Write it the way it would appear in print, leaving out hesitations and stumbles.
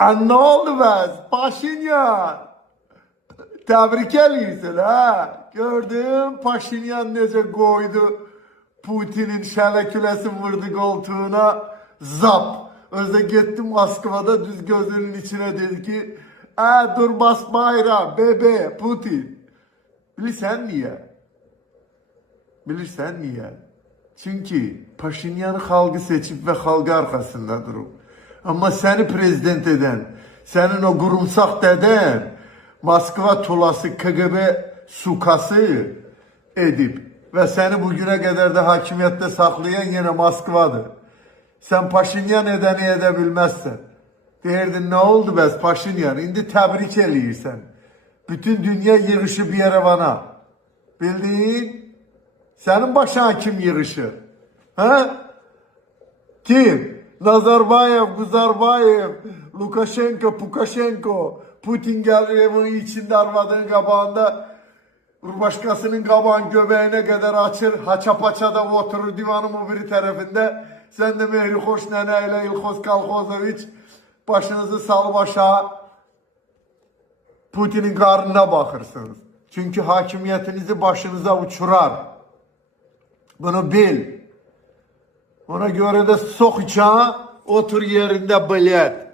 Ne oldu bəs? Paşinyan. Tebrik ediyorsun ha. Gördüm Paşinyan necə koydu Putin'in şələküləsini vurdu koltuğuna. Zap. Özde gitti Moskova'da düz gözünün içine dedi ki dur basmayra bebe Putin. Bilirsen niye? Bilirsen niye? Çünkü Paşinyan'ı halkı seçip ve halkı arkasında durup. Ama seni prezident eden, senin o kurumsaq deden Moskva tulası KGB sukası edip ve seni bugüne kadar da hakimiyette saklayan yine Moskva'dır. Sen Paşinyan edeni edebilmezsen. Derdin ne oldu bəs Paşinyan? İndi tebrik eləyirsən. Bütün dünya yığışı bir yere bana. Bildiğin? Senin başına kim yığışır? Ha? Kim? Nazarbayev, Guzarbayev, Lukashenko, Pukashenko, Putin gelir evinin içinde arvadının kabağında Cumhurbaşkanının kabağın göbeğine kadar açır, haça paçada oturur divanın o biri tarafında. Sen de Mehri Hoş Nene ile İlhoz Kalkozoviç başınızı salıp aşağı Putin'in karnına bakırsınız. Çünkü hakimiyetinizi başınıza uçurar. Bunu bil. Ona göre de sok uçağa, otur yerinde bilet.